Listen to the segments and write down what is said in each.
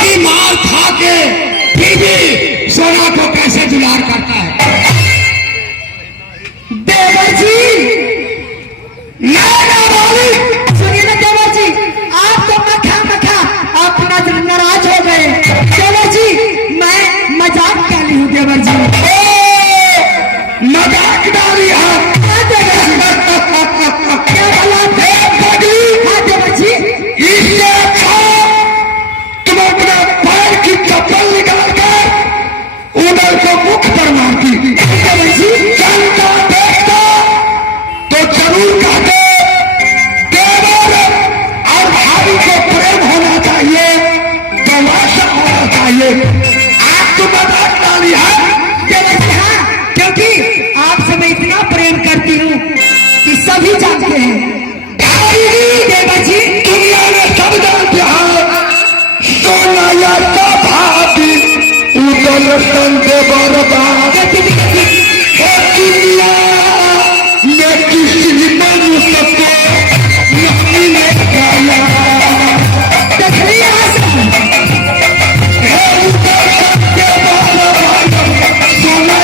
की मार खा के फिर भी सोना को कैसे दुलार करता है। देवर जी सुनिए ना देवर जी, आप तो मखा अपना नाराज हो गए। देवर जी मैं मजाक डाली हूँ देवर जी। मजाक डाली है क्या बोला देवर जी? इससे अच्छा तुम अपने पैर की चप्पल निकाल कर उधर को मुख पर मारती। देवर जी जनता देखता तो जरूर कहते देवर और भाई को प्रेम होना चाहिए, तो वैसा होना चाहिए। आज तो मजाक डाली है देवर जी। हाँ, क्योंकि आपसे मैं इतना प्रेम करती हूँ कि सभी जानते हैं। देवर जी दुनिया में सब जानते हैं सोना या भाभी उदल संते बर्बाद दुनिया में किसी मनुष्य को नहीं लगाया। देखिए सोना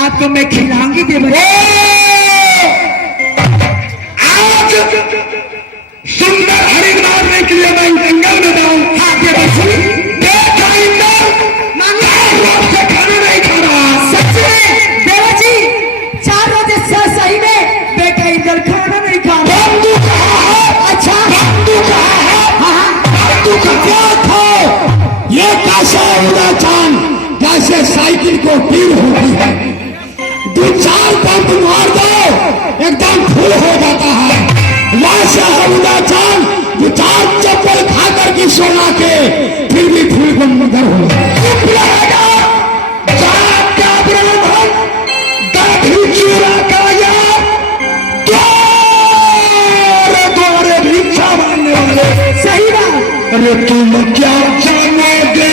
आपको मैं खिलाऊंगी देवर। आज सुंदर हरिण मारने के लिए मैं जंगल में जाऊं। हाँ देवर जी से खाना नहीं खा रहा। सच में देवर जी 4 बजे से सही में बेटा इधर खाना नहीं खा रहा। बंदू कहाँ है? अच्छा बंदू कहाँ है? हाँ बंदू का क्या था? ये कैसे उड़ा चांद जैसे साइकिल को पीर होती है, 2-4 पंप मार दो एकदम फूल हो जाता है। वैसे है उड़ा चांद 2-4 चप्पल खाकर की सोना के फिर भी फूल को मगर हो भिक्षा मांगने वाले। सही बात। अरे तुम क्या जानोगे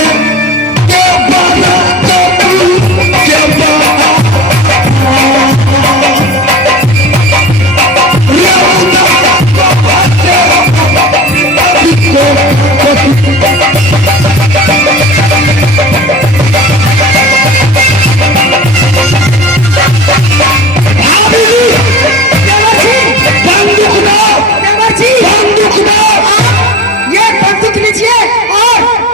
ये बंदूक लीजिए और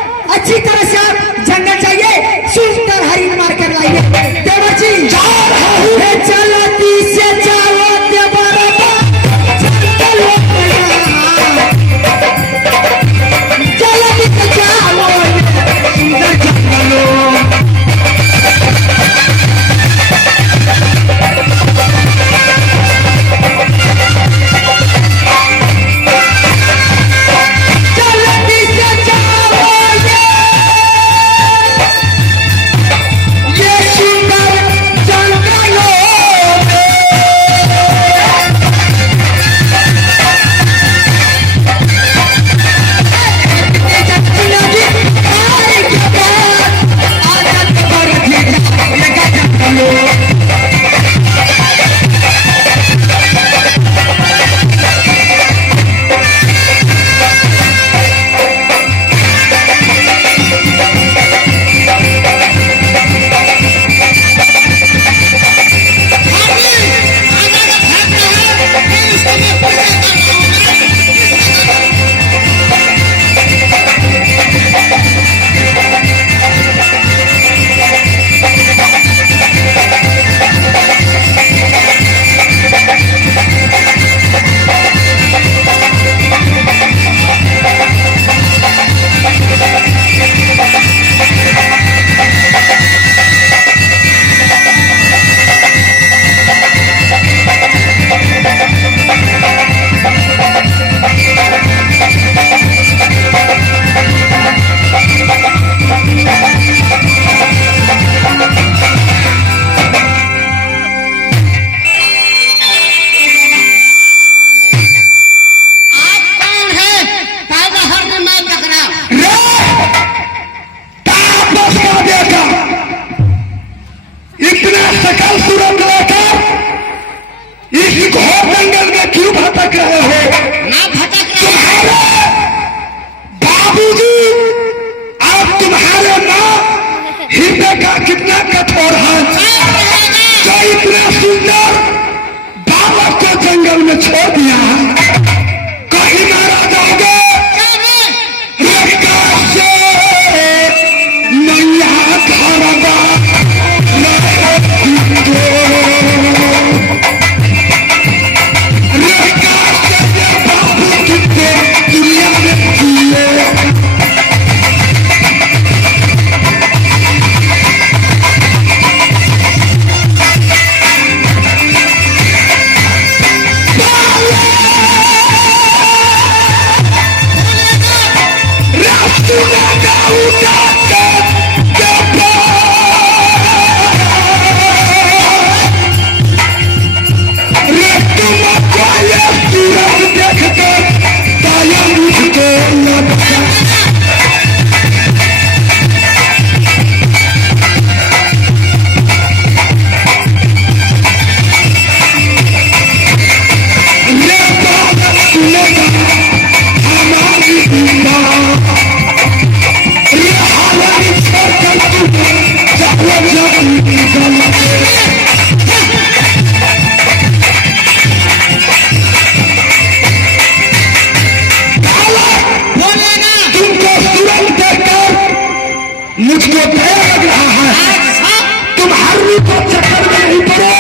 दारू को चक्कर में नहीं पड़ो।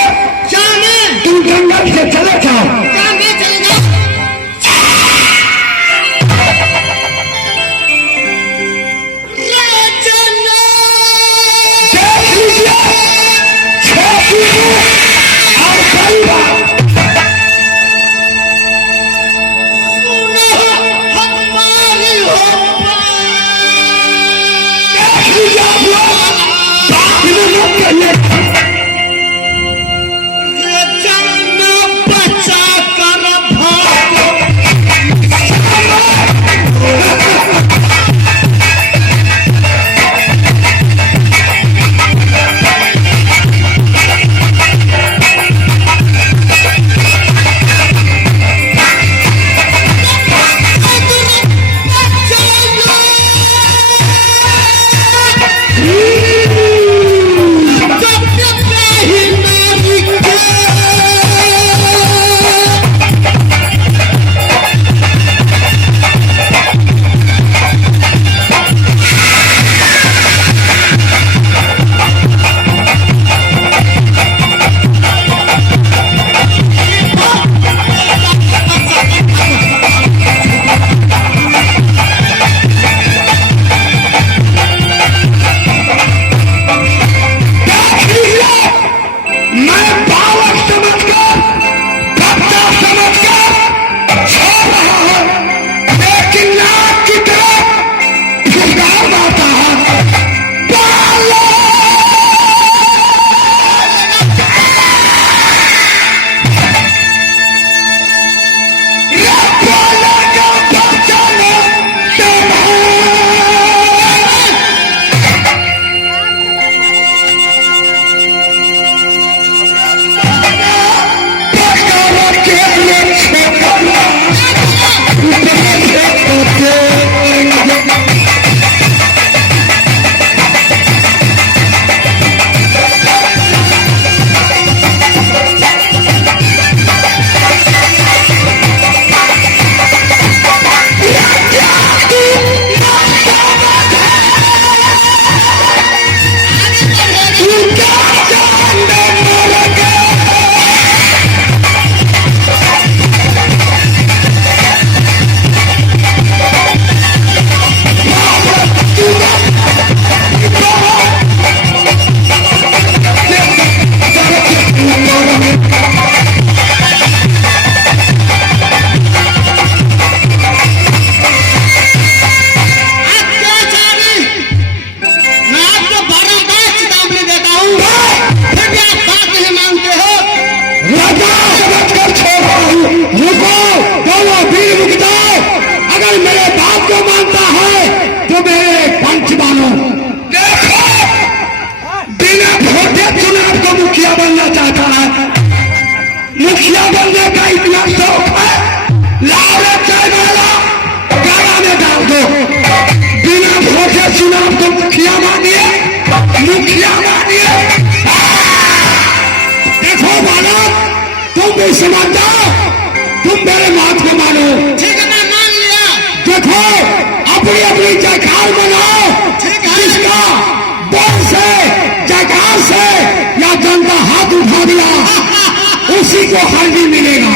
तुम जंगल से चले जाओ। देख लीजिए, 6 चीजों और कई बार देख लीजिए आप लोग, बात में मत कहिए। मुखिया बनने का इतना शौक है, लाओ रे चाय वाला, गाला में डाल दो। बिना भोटे चुनाव को मुखिया मानिए, मुखिया मानिए। देखो बालक, तुम भी समझ जाओ, तुम मेरे बात को मानो। ठीक है, मैं मान लिया। देखो अपनी अपनी जयकार बनाओ, जिसका बल से जयकार से या जनता हाथ उठा दिया उसी को हल्दी मिलेगा।